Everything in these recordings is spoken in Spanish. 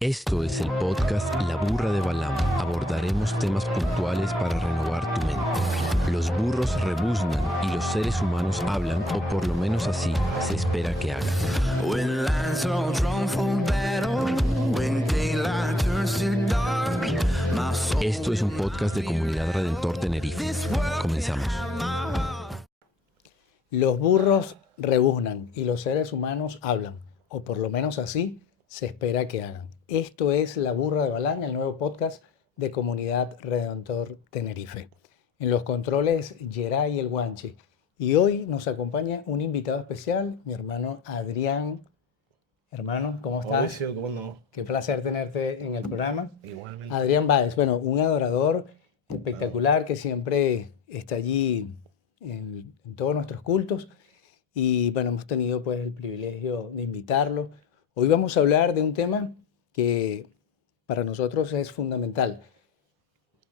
Esto es el podcast La Burra de Balaam. Abordaremos temas puntuales para renovar tu mente. Los burros rebuznan y los seres humanos hablan, o por lo menos así se espera que hagan. When lines are drawn for battle, when daylight turns to dark, my soul Esto es un podcast de Comunidad Redentor Tenerife. Comenzamos. Los burros rebuznan y los seres humanos hablan, o por lo menos así se espera que hagan. Esto es La Burra de Balán, el nuevo podcast de Comunidad Redentor Tenerife. En los controles, Geray el Guanche. Y hoy nos acompaña un invitado especial, mi hermano Adrián. Hermano, ¿cómo estás? Mauricio, ¿cómo no? Qué placer tenerte en el programa. Igualmente. Adrián Báez, bueno, un adorador espectacular que siempre está allí en todos nuestros cultos y bueno, hemos tenido pues el privilegio de invitarlo. Hoy vamos a hablar de un tema que para nosotros es fundamental,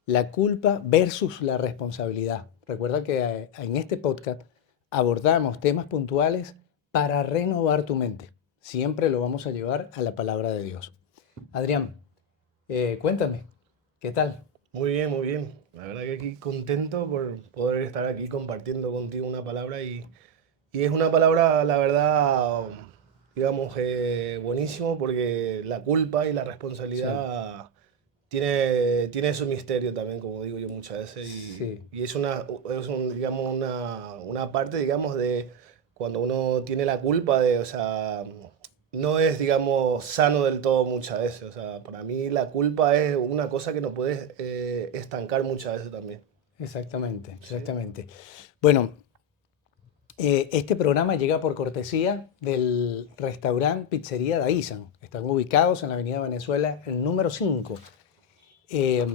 la culpa versus la responsabilidad. Recuerda que en este podcast abordamos temas puntuales para renovar tu mente. Siempre lo vamos a llevar a la palabra de Dios. Adrián, cuéntame, ¿qué tal? Muy bien, muy bien. La verdad que aquí contento por poder estar aquí compartiendo contigo una palabra y es una palabra, la verdad, digamos, buenísimo porque la culpa y la Sí, responsabilidad tiene su misterio también, como digo yo muchas veces, sí, y digamos, una parte, digamos, de cuando uno tiene la culpa de, o sea, no es, digamos, sano del todo muchas veces. O sea, para mí la culpa es una cosa que nos puede estancar muchas veces también. exactamente, Sí. exactamente. Bueno, este programa llega por cortesía del restaurante Pizzería Daizan. Están ubicados en la Avenida Venezuela, el número 5. Eh,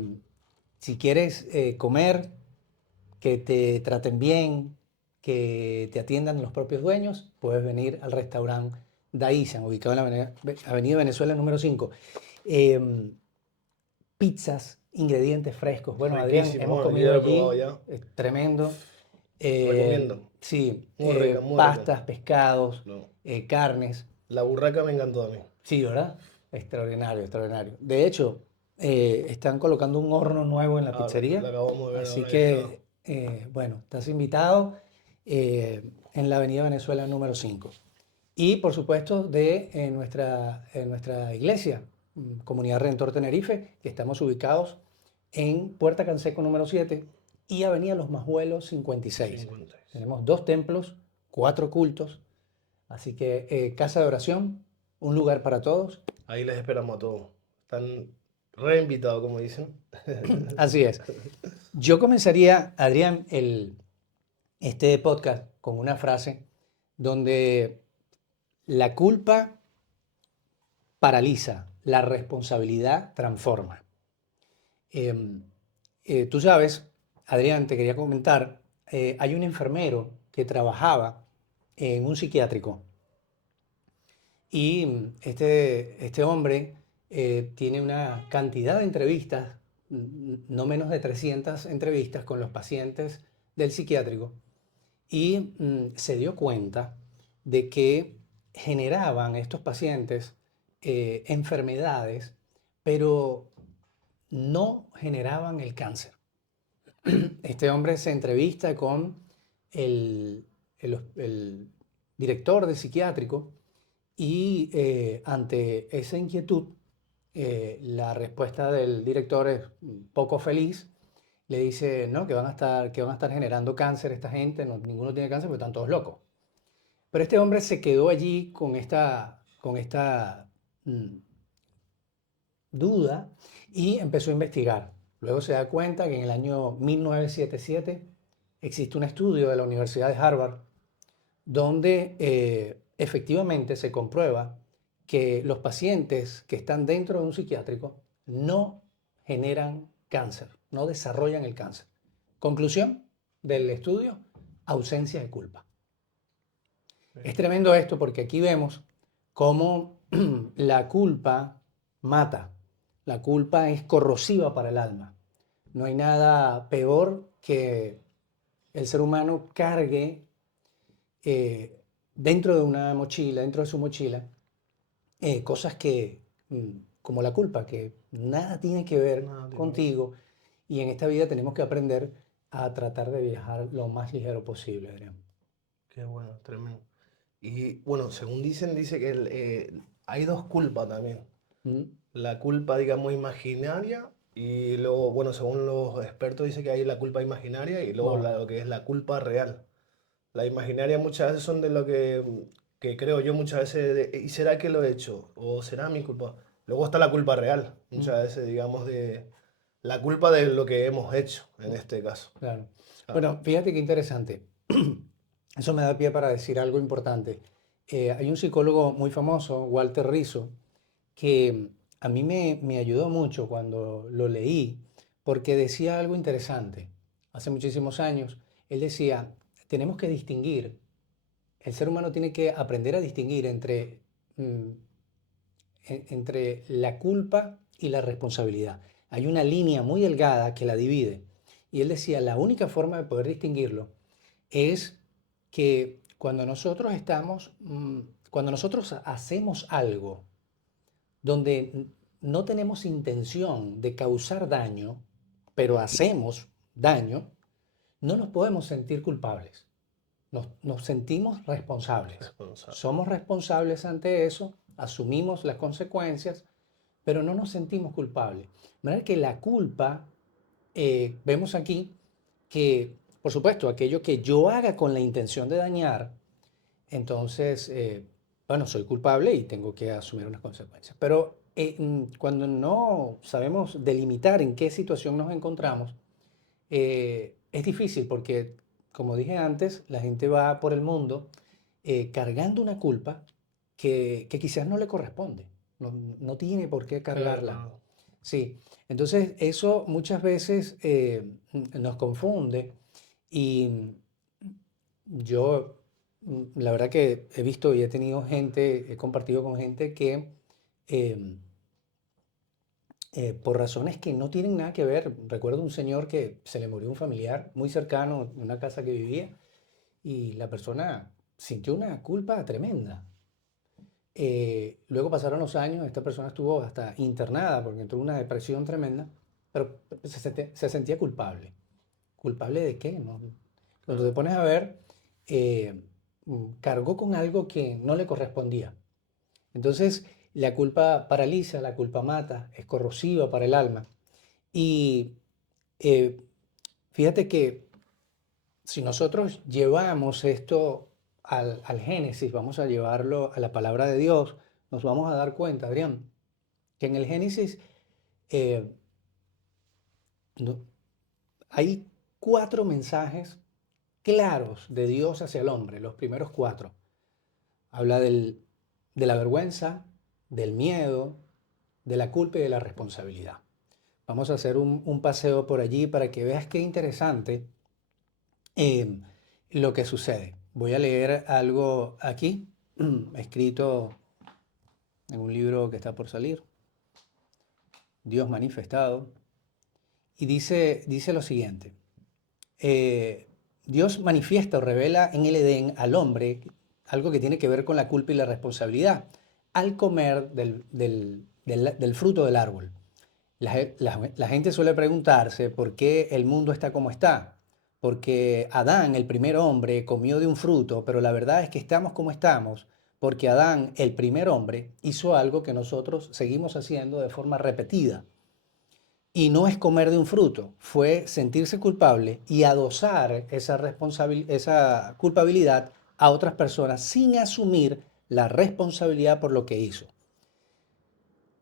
si quieres comer, que te traten bien, que te atiendan los propios dueños, puedes venir al restaurante Daizan, ubicado en la Avenida Venezuela número 5. Eh, Pizzas, ingredientes frescos. Bueno, Adrián, Riquísimo, hemos bueno, yo ya comido lo he probado allí, ya. es tremendo. Recomiendo. Sí, Muy rica, muy rica. pastas, pescados, No. carnes. La burraca me encantó a mí. Sí, ¿verdad? Extraordinario, extraordinario. De hecho, están colocando un horno nuevo en la Ahora, la pizzería, acabamos de ver así ahora y está. que, bueno, estás invitado en la Avenida Venezuela número 5. Y, por supuesto, de nuestra iglesia, Comunidad Redentor Tenerife, que estamos ubicados en Puerta Canseco número 7 y Avenida Los Majuelos 56. 56. Tenemos 2 templos, 4 cultos, así que casa de oración, un lugar para todos. Ahí les esperamos a todos. Están reinvitados, como dicen. Así es. Yo comenzaría, Adrián, este podcast con una frase donde la culpa paraliza, la responsabilidad transforma. Em, tú sabes, Adrián, te quería comentar, hay un enfermero que trabajaba en un psiquiátrico y este hombre tiene una cantidad de entrevistas, no menos de 300 entrevistas con los pacientes del psiquiátrico y se dio cuenta de que generaban estos pacientes enfermedades, pero no generaban el cáncer. Este hombre se entrevista con el, el director del psiquiátrico y ante esa inquietud, la respuesta del director es poco feliz. Le dice, no, que van a estar generando cáncer esta gente, no, ninguno tiene cáncer porque están todos locos. Pero este hombre se quedó allí con esta mm, duda y empezó a investigar. Luego se da cuenta que en el año 1977 existe un estudio de la Universidad de Harvard donde efectivamente se comprueba que los pacientes que están dentro de un psiquiátrico no generan cáncer, no desarrollan el cáncer. Conclusión del estudio, ausencia de culpa. Es tremendo esto porque aquí vemos cómo la culpa mata, la culpa es corrosiva para el alma. No hay nada peor que el ser humano cargue dentro de una mochila, dentro de su mochila, cosas que como la culpa, que nada tiene que ver Nada tiene contigo y en esta vida tenemos que aprender a tratar de viajar lo más ligero posible, Adrián. Qué bueno, tremendo. Y bueno, según dicen, dice que hay dos culpas también. ¿Mm? La culpa, digamos, imaginaria y luego, bueno, según los expertos dice que hay la culpa imaginaria y luego Wow. lo que es la culpa real. La imaginaria muchas veces son de lo que creo yo muchas veces, ¿y será que lo he hecho? ¿O será mi culpa? Luego está la culpa real, Mm, muchas veces, digamos, de la culpa de lo que hemos hecho, en este caso. claro. Ah, Bueno, fíjate qué interesante. Eso me da pie para decir algo importante. Hay un psicólogo muy famoso, Walter Rizzo, que a mí me ayudó mucho cuando lo leí, porque decía algo interesante. Hace muchísimos años, él decía, tenemos que distinguir, el ser humano tiene que aprender a distinguir mm, entre la culpa y la responsabilidad. Hay una línea muy delgada que la divide. Y él decía, la única forma de poder distinguirlo es que cuando nosotros hacemos algo donde no tenemos intención de causar daño, pero hacemos daño, no nos podemos sentir culpables. Nos sentimos responsables. responsable. Somos responsables ante eso, asumimos las consecuencias, pero no nos sentimos culpables. De manera que la culpa, vemos aquí que, por supuesto, aquello que yo haga con la intención de dañar, entonces, bueno, soy culpable y tengo que asumir unas consecuencias. Pero cuando no sabemos delimitar en qué situación nos encontramos, es difícil porque, como dije antes, la gente va por el mundo cargando una culpa que quizás no le corresponde, no tiene por qué Claro, cargarla. claro. Sí, entonces eso muchas veces nos confunde y yo, la verdad que he visto y he tenido gente, he compartido con gente que em, por razones que no tienen nada que ver. Recuerdo un señor que se le murió un familiar muy cercano en una casa que vivía y la persona sintió una culpa tremenda. Luego pasaron los años, esta persona estuvo hasta internada porque entró en una depresión tremenda, pero se sentía culpable. ¿Culpable de qué? ¿No? Cuando te Claro. pones a ver, eh, cargó con algo que no le correspondía. Entonces, la culpa paraliza, la culpa mata, es corrosiva para el alma. Y eh, fíjate que si nosotros llevamos esto al Génesis, vamos a llevarlo a la palabra de Dios, nos vamos a dar cuenta, Adrián, que en el Génesis eh, no- hay 4 mensajes claros de Dios hacia el hombre, los primeros 4. Habla de la vergüenza, del miedo, de la culpa y de la responsabilidad. Vamos a hacer un paseo por allí para que veas qué interesante eh, lo que sucede. Voy a leer algo aquí, escrito en un libro que está por salir, Dios manifestado, y dice lo siguiente. eh, Dios manifiesta o revela en el Edén al hombre algo que tiene que ver con la culpa y la responsabilidad al comer del fruto del árbol. La gente suele preguntarse por qué el mundo está como está. Porque Adán, el primer hombre, comió de un fruto, pero la verdad es que estamos como estamos, porque Adán, el primer hombre, hizo algo que nosotros seguimos haciendo de forma repetida. Y no es comer de un fruto, fue sentirse culpable y adosar esa culpabilidad a otras personas sin asumir la responsabilidad por lo que hizo.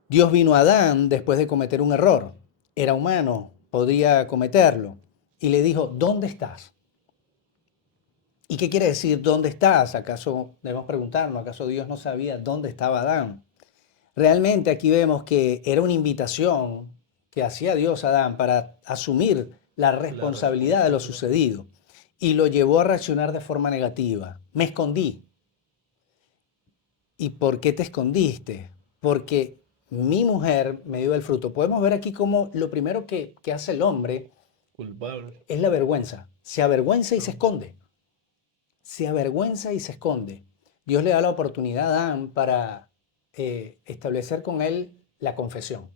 Dios vino a Adán después de cometer un error. Era humano, podía cometerlo. Y le dijo, ¿dónde estás? ¿Y qué quiere decir dónde estás? ¿Acaso debemos preguntarnos, acaso Dios no sabía dónde estaba Adán? Realmente aquí vemos que era una invitación que hacía Dios a Adán para asumir la La responsabilidad de lo responsabilidad. sucedido y lo llevó a reaccionar de forma negativa. Me escondí. ¿Y por qué te escondiste? Porque mi mujer me dio el fruto. Podemos ver aquí cómo lo primero que hace el hombre Culpable. es la vergüenza. Se avergüenza y se Ah, esconde. Se avergüenza y se esconde. Dios le da la oportunidad a Adán para establecer con él la confesión.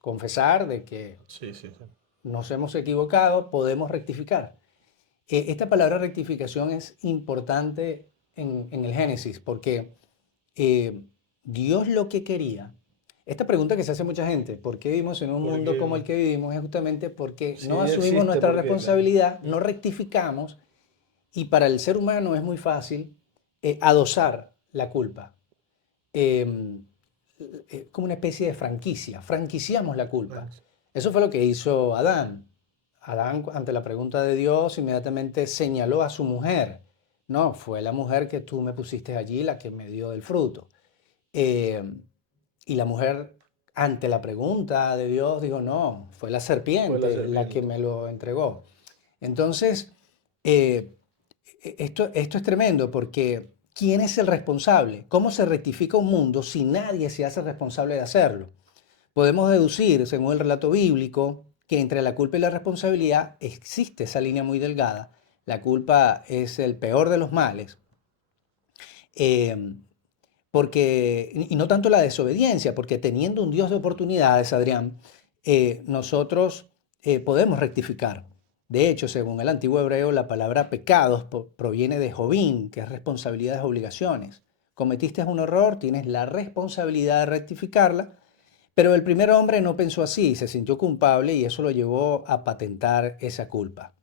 Confesar de que Sí, sí, sí. nos hemos equivocado, podemos rectificar. Esta palabra rectificación es importante en el Génesis porque eh, Dios lo que quería, esta pregunta que se hace mucha gente, ¿por qué vivimos en un mundo como el Porque que vivimos? Es justamente porque sí no asumimos existe, nuestra porque claro. responsabilidad, no rectificamos y para el ser humano es muy fácil adosar la culpa. Eh, como una especie de franquicia, franquiciamos la culpa. Eso fue lo que hizo Adán. Adán, ante la pregunta de Dios, inmediatamente señaló a su mujer. No, fue la mujer que tú me pusiste allí la que me dio del fruto. Eh, y la mujer, ante la pregunta de Dios, dijo, no, fue la Fue la serpiente la que serpiente. me lo entregó. Entonces, eh, esto es tremendo porque ¿quién es el responsable? ¿Cómo se rectifica un mundo si nadie se hace responsable de hacerlo? Podemos deducir, según el relato bíblico, que entre la culpa y la responsabilidad existe esa línea muy delgada. La culpa es el peor de los males, eh, y no tanto la desobediencia, porque teniendo un Dios de oportunidades, Adrián, nosotros podemos rectificar. De hecho, según el antiguo hebreo, la palabra pecados proviene de jovín, que es responsabilidades, obligaciones. Cometiste un error, tienes la responsabilidad de rectificarla, pero el primer hombre no pensó así, se sintió culpable y eso lo llevó a patentar esa culpa.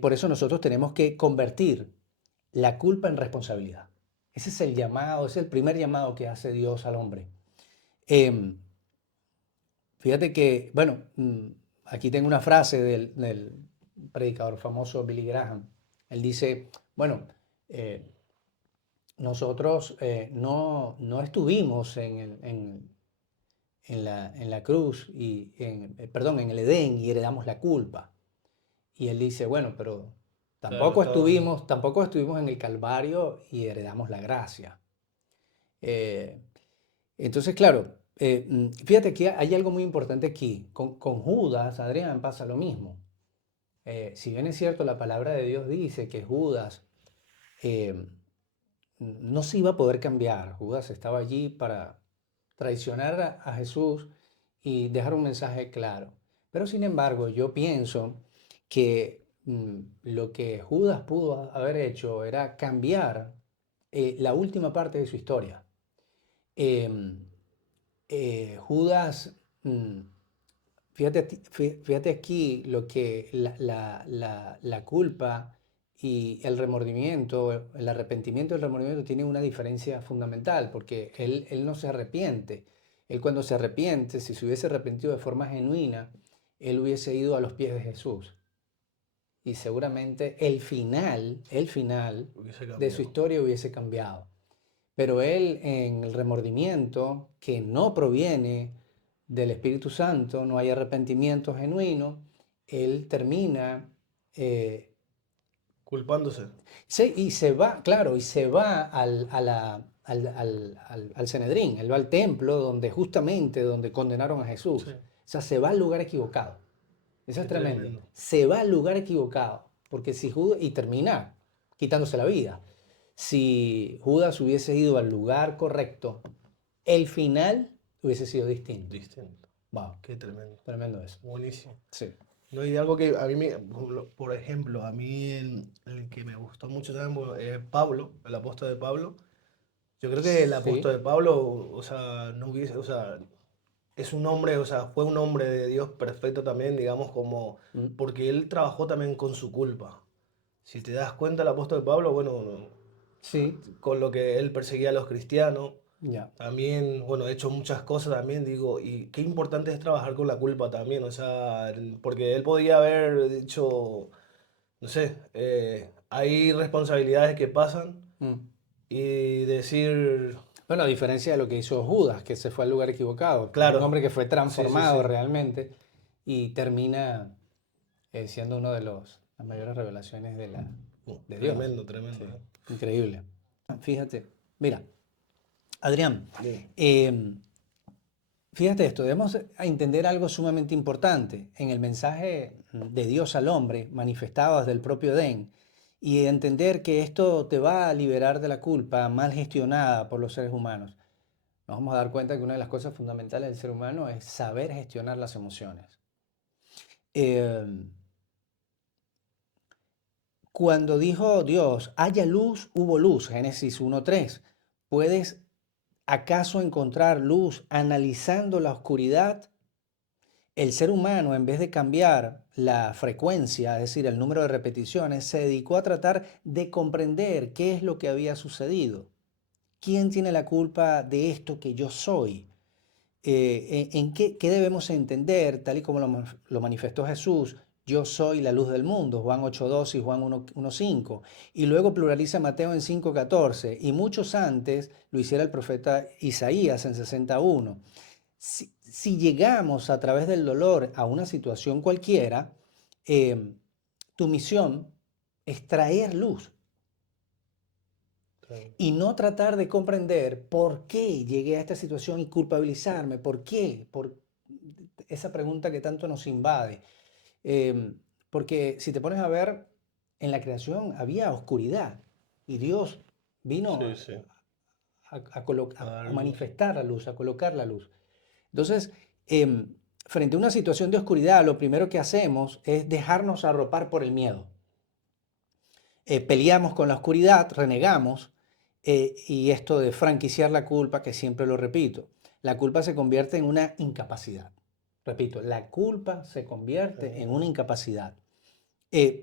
Por eso nosotros tenemos que convertir la culpa en responsabilidad. Ese es el llamado, ese es el primer llamado que hace Dios al hombre. Em, Fíjate que, bueno, aquí tengo una frase del predicador famoso Billy Graham. Él dice, bueno, eh, nosotros no estuvimos en la cruz, perdón, en el Edén y heredamos la culpa. Y él dice, bueno, pero Claro, estaban. tampoco estuvimos en el Calvario y heredamos la gracia. Eh, entonces, claro, fíjate que hay algo muy importante aquí. Con Judas, Adrián, pasa lo mismo. Si bien es cierto, la palabra de Dios dice que Judas eh, no se iba a poder cambiar. Judas estaba allí para traicionar a Jesús y dejar un mensaje claro. Pero sin embargo, yo pienso que lo que Judas pudo haber hecho era cambiar la última parte de su historia. Em, Judas, fíjate aquí lo que la culpa y el remordimiento, el arrepentimiento y el remordimiento tienen una diferencia fundamental, porque él no se arrepiente. Él cuando se arrepiente, si se hubiese arrepentido de forma genuina, él hubiese ido a los pies de Jesús. Y seguramente el final Hubiese de su cambiado. historia hubiese cambiado. Pero él en el remordimiento, que no proviene del Espíritu Santo, no hay arrepentimiento genuino, él termina Culpándose. y se va, claro, y se va al Sanedrín, él va al templo donde condenaron a Jesús. Sí. O sea, se va al lugar equivocado. Eso es Qué tremendo. tremendo. Se va al lugar equivocado, porque si Judas, y termina quitándose la vida. Si Judas hubiese ido al lugar correcto, el final hubiese sido distinto. Distinto. Wow, Qué tremendo. tremendo eso. Buenísimo. Sí. No, y algo que a mí, por ejemplo, a mí el que me gustó mucho también bueno, es Pablo, el apóstol de Pablo. Yo creo que el apóstol Sí. de Pablo, o sea, no hubiese, o sea, es un hombre, o sea, fue un hombre de Dios perfecto también, digamos, como, Mm, porque él trabajó también con su culpa. Si te das cuenta, el apóstol de Pablo, bueno, sí, con lo que él perseguía a los cristianos, ya. también, bueno, ha hecho muchas cosas también, digo, y qué importante es trabajar con la culpa también, o sea, porque él podía haber dicho, no sé, hay responsabilidades que pasan Mm. y decir, Bueno, a diferencia de lo que hizo Judas, que se fue al lugar equivocado, es un claro, hombre que fue sí, sí, transformado sí, realmente y termina siendo uno de las mayores revelaciones de Dios. tremendo, tremendo. Sí, increíble. Fíjate, mira, Adrián, Dime. em, fíjate esto, debemos entender algo sumamente importante en el mensaje de Dios al hombre manifestado desde el propio Edén y entender que esto te va a liberar de la culpa mal gestionada por los seres humanos. nos vamos a dar cuenta que una de las cosas fundamentales del ser humano es saber gestionar las emociones. Eh, Cuando dijo Dios, haya luz, hubo luz, Génesis 1:3. ¿Puedes acaso encontrar luz analizando la oscuridad? El ser humano, en vez de cambiar la frecuencia, es decir, el número de repeticiones, se dedicó a tratar de comprender qué es lo que había sucedido. ¿Quién tiene la culpa de esto que yo soy? ¿En qué debemos entender, tal y como lo manifestó Jesús? Yo soy la luz del mundo, Juan 8:2 y Juan 1:5. Y luego pluraliza Mateo en 5:14. Y muchos antes lo hiciera el profeta Isaías en 61. Si llegamos a través del dolor a una situación cualquiera, tu misión es traer luz Claro. y no tratar de comprender por qué llegué a esta situación y culpabilizarme. ¿Por qué? Por esa pregunta que tanto nos invade. Porque si te pones a ver, en la creación había oscuridad y Dios vino Sí, sí. A dar a luz. manifestar la luz, a colocar la luz. Entonces, frente a una situación de oscuridad, lo primero que hacemos es dejarnos arropar por el miedo. Peleamos con la oscuridad, renegamos, y esto de franquiciar la culpa, que siempre lo repito, la culpa se convierte en una incapacidad. Repito, la culpa se convierte en una incapacidad.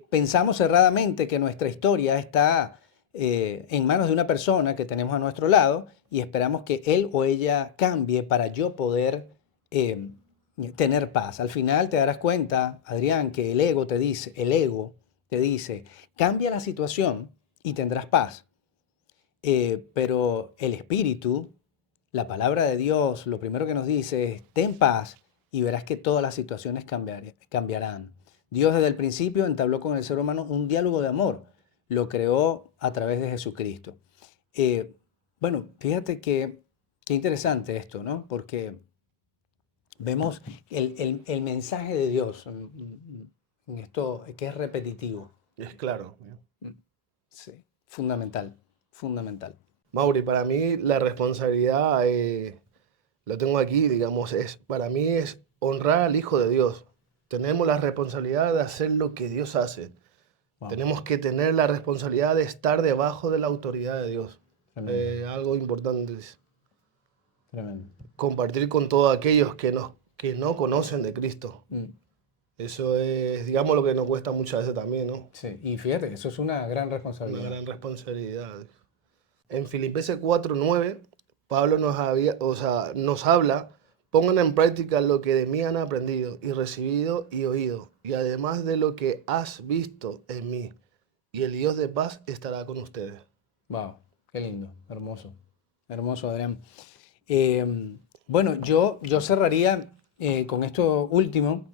Pensamos erradamente que nuestra historia está en manos de una persona que tenemos a nuestro lado y esperamos que él o ella cambie para yo poder tener paz. Al final te darás cuenta, Adrián, que el ego te dice, cambia la situación y tendrás paz. Pero el Espíritu, la palabra de Dios, lo primero que nos dice es, ten paz y verás que todas las situaciones cambiarán. Dios desde el principio entabló con el ser humano un diálogo de amor. Lo creó a través de Jesucristo. Bueno, fíjate qué interesante esto, ¿no? Porque vemos el mensaje de Dios en esto que es repetitivo. Es claro. Sí, fundamental, fundamental. Mauri, para mí la responsabilidad, lo tengo aquí, digamos, para mí es honrar al Hijo de Dios. Tenemos la responsabilidad de hacer lo que Dios hace. Wow, Tenemos que tener la responsabilidad de estar debajo de la autoridad de Dios. tremendo, Algo importante es tremendo. compartir con todos aquellos que no conocen de Cristo. Mm, Eso es, digamos, lo que nos cuesta muchas veces también, ¿no? sí, y fíjate, eso es una gran Una responsabilidad. gran responsabilidad. En Filipenses 4:9, Pablo nos habla, pongan en práctica lo que de mí han aprendido y recibido y oído, y además de lo que has visto en mí, y el Dios de paz estará con ustedes. Wow, qué lindo, hermoso, hermoso, Adrián. Bueno, yo cerraría con esto último,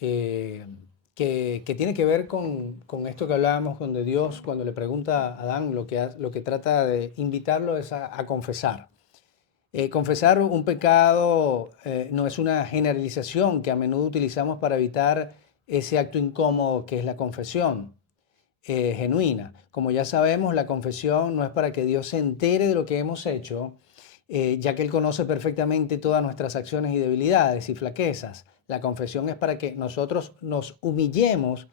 eh, que tiene que ver con esto que hablábamos, donde Dios, cuando le pregunta a Adán, lo que trata de invitarlo es a confesar. Confesar un pecado no es una generalización que a menudo utilizamos para evitar ese acto incómodo que es la confesión genuina. Como ya sabemos, la confesión no es para que Dios se entere de lo que hemos hecho, ya que Él conoce perfectamente todas nuestras acciones y debilidades y flaquezas. La confesión es para que nosotros nos humillemos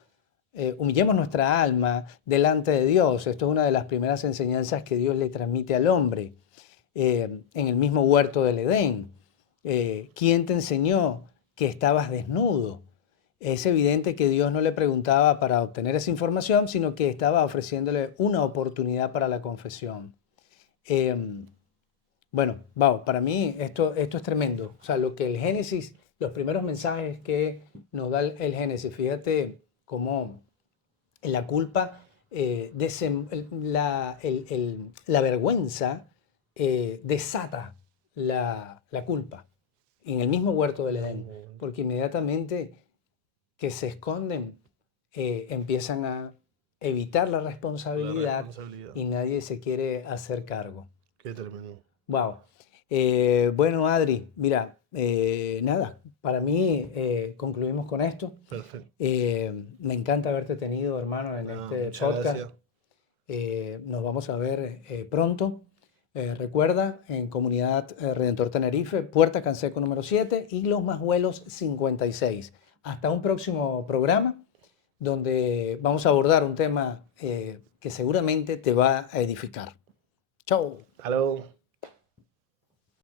nuestra alma delante de Dios. Esto es una de las primeras enseñanzas que Dios le transmite al hombre en el mismo huerto del Edén. ¿Quién te enseñó que estabas desnudo? Es evidente que Dios no le preguntaba para obtener esa información, sino que estaba ofreciéndole una oportunidad para la confesión. Bueno, wow, para mí esto es tremendo. O sea, lo que el Génesis, los primeros mensajes que nos da el Génesis, fíjate cómo la culpa, la vergüenza desata la culpa en el mismo huerto del Edén, porque inmediatamente que se esconden empiezan a evitar la La responsabilidad responsabilidad. y nadie se quiere hacer cargo. Qué tremendo. Wow. Bueno, Adri, mira, nada, para mí concluimos con esto. Perfecto. Me encanta haberte tenido, hermano, en Nada, este muchas podcast. gracias. Nos vamos a ver pronto. Recuerda, en Comunidad Redentor Tenerife, Puerta Canseco número 7 y Los Majuelos 56. Hasta un próximo programa donde vamos a abordar un tema que seguramente te va a edificar. Chao. Hasta luego.